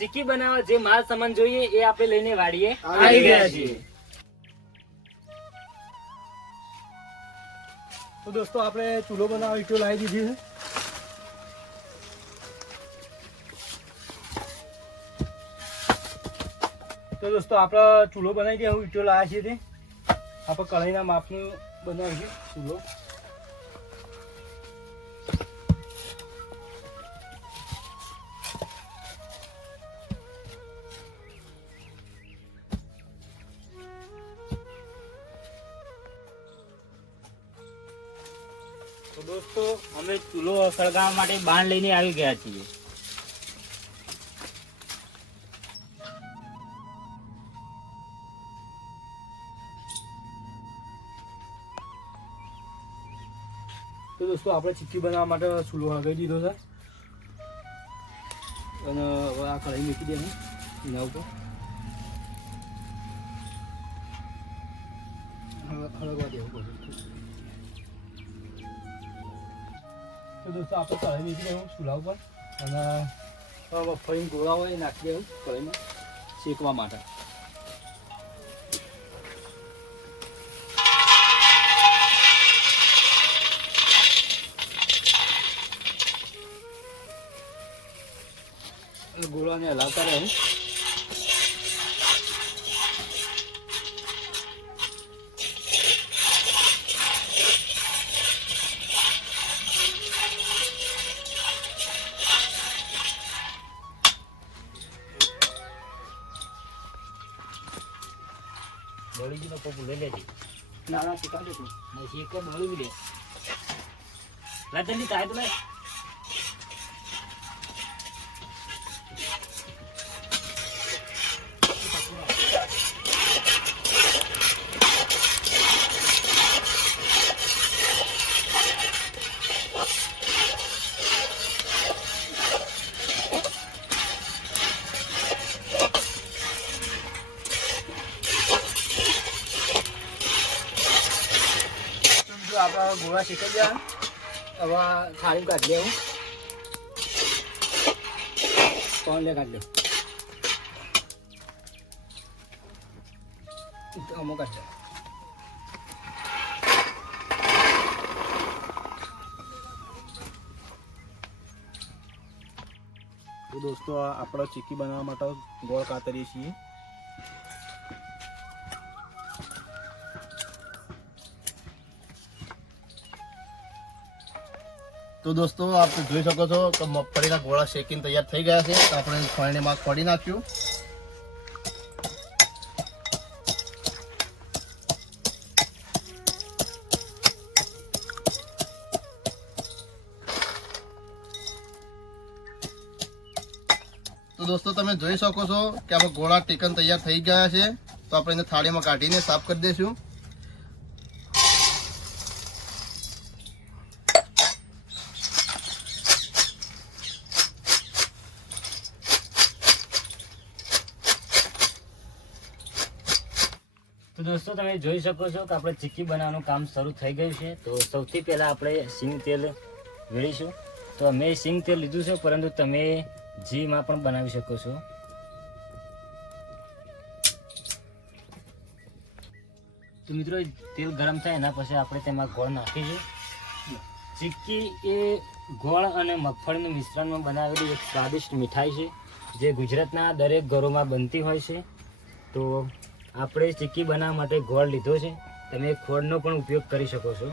ચીકી બનાવવા જે માલ સામાન જોઈએ એ આપણે લઈને વાડીએ આવી ગયા છીએ. તો દોસ્તો આપણે ચૂલો બનાવવા ઈટો લાવી દીધી છે. તો દોસ્તો આપણે ચૂલો બનાવી દઈએ હું ઈટો લાવ્યા છીએ તે. આપણે કઢાઈના માપનું બનાવીએ ચૂલો. દોસ્તો, અમે ચૂલો સળગાવવા માટે બાણ લઈને આવી ગયા છીએ. તો દોસ્તો, આપણે ચીક્કી બનાવવા માટે ચૂલો સળગાવી દીધો છે. અને હવે આ કઢાઈ મૂકી દે એના ઉપર. હળ- હળગવા દેવું બધું. તો દોસ્તો, આપણે કઢાઈ મૂકી દેવું ચૂલા ઉપર. અને મગફળી ગોળા હોય નાખી દેવું કઢાઈમાં શેકવા માટે. ગોળાને હલાવતા રહે. તો લઈ લેજે. ના ના દે તું. બળી દે લા જલ્દી તાય તો લે ગોળા શેકાઈ ગયા હવે થાળી કાઢી લેવું કોણ લે કાઢી લેવું અમુક કાઢી દોસ્તો, આપણે ચીક્કી બનાવવા માટે ગોળ કાતરીએ છીએ. તો દોસ્તો, આપ જોઈ શકો છો કે મગફળીના ગોળા શેકીને તૈયાર થઈ ગયા છે. તો આપણે ફળીને ફળી નાખ્યું. તો દોસ્તો, તમે જોઈ શકો છો કે આપણે ગોળા ટેકન તૈયાર થઈ ગયા છે. તો આપણે એને થાળીમાં કાઢીને સાફ કરી દઈશું. તો દોસ્તો, તમે જોઈ શકો છો કે આપણે ચીક્કી બનાવવાનું કામ શરૂ થઈ ગયું છે. તો સૌથી પહેલા આપણે સિંગ તેલ વેળીશું. તો અમે સિંગ તેલ લીધું છે, પરંતુ તમે ઘીમાં પણ બનાવી શકો છો. તો મિત્રો તેલ ગરમ થાય એના પછી આપણે તેમાં ગોળ નાખીશું. ચીક્કી એ ગોળ અને મગફળીનું મિશ્રણમાં બનાવેલી એક સ્વાદિષ્ટ મીઠાઈ છે, જે ગુજરાતના દરેક ઘરોમાં બનતી હોય છે. તો આપણે ચીક્કી બનાવવા માટે ગોળ લીધો છે. તમે ખોળનો પણ ઉપયોગ કરી શકો છો.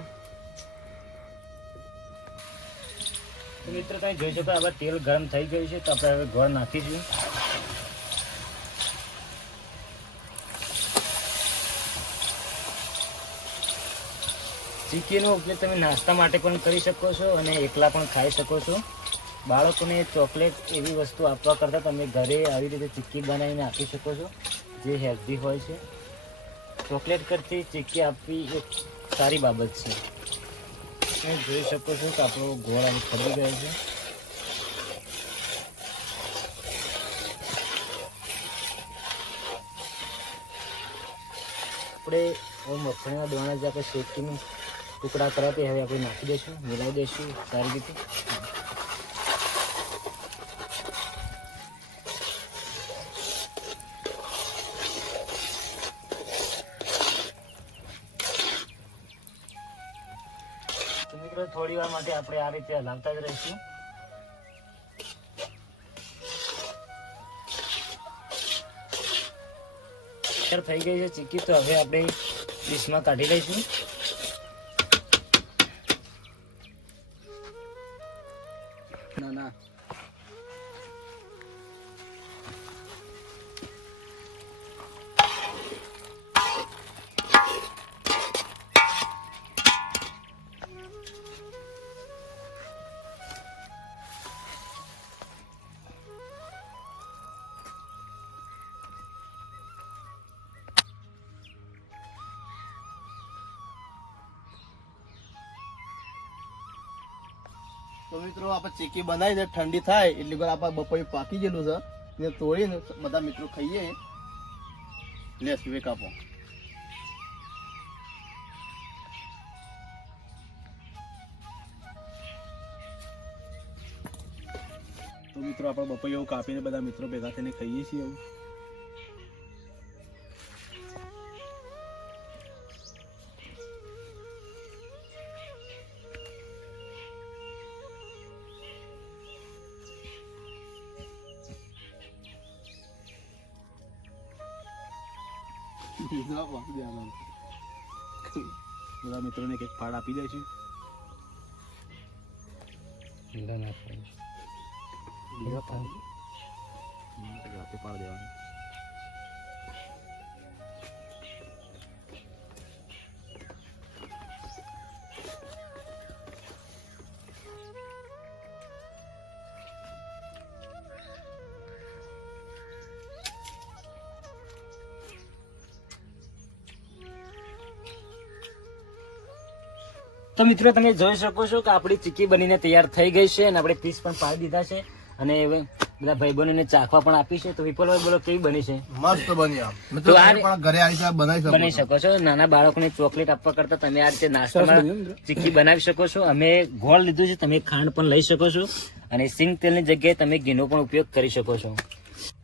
મિત્ર, તમે જોઈ શકો હવે તેલ ગરમ થઈ ગયું છે, તો આપણે હવે ગોળ નાખીશું. ચીક્કીનો ઉપયોગ તમે નાસ્તા માટે પણ કરી શકો છો અને એકલા પણ ખાઈ શકો છો. બાળકોને ચોકલેટ એવી વસ્તુ આપવા કરતાં તમે ઘરે આવી રીતે ચીક્કી બનાવીને આપી શકો છો. જે હેલ્ધી હોય છે. ચોકલેટ કરતી ચીક્કી આપવી એક સારી બાબત છે. તમે જોઈ શકો છો કે આપણો ગોળ આમ ખરી ગયો છે. આપણે મગફળીના દાણા જે આપણે શેકીને ટુકડા કર્યા હવે આપણે નાખી દઈશું મિલાવી દઈશું સારી રીતે. મિત્રો થોડી વાર માટે આપણે આ રીતે હલાવતા જ રહીશું. થઈ ગઈ છે ચીકી, તો હવે આપણે ડીશમાં કાઢી લઈશું. તો મિત્રો, આપણે ચીકી બનાવી છે ઠંડી થાય, એટલી આપણે બપોરે પાકી ગયેલું છે. ને તોડીને બધા મિત્રો ખાઈએ. લે વિવેક આપો. તો મિત્રો, આપણે બપોરે એવું કાપીને બધા મિત્રો ભેગા થઈને ખાઈએ છીએ. એવું બધા મિત્રોને એક એક ફાળ આપી દઈશું આપી પાડ દેવાનું તો મિત્રો તમે જોઈ શકો છો કે આપણી ચીકી બનીને તૈયાર થઈ ગઈ છે અને આપણે પીસ પણ પાડી દીધા છે અને હવે બધા ભાઈબંધોને ચાખવા પણ આપી છે. તો વિપુલભાઈ બોલો કેવી બની છે? મસ્ત બની મિત્રો તો આ પણ ઘરે આવી બનાવી શકો બની શકો છો. નાના બાળકોને ચોકલેટ આપવા કરતા તમે આ રીતે નાસ્તામાં ચીક્કી બનાવી શકો છો. અમે ગોળ લીધું છે તમે ખાંડ પણ લઈ શકો છો અને સિંગ તેલની જગ્યાએ તમે ઘીનો પણ ઉપયોગ કરી શકો છો.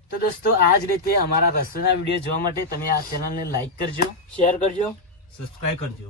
તો દોસ્તો આ જ રીતે અમારા રસોઈના વીડિયો જોવા માટે તમે આ ચેનલને લાઈક કરજો શેર કરજો સબસ્ક્રાઈબ કરજો.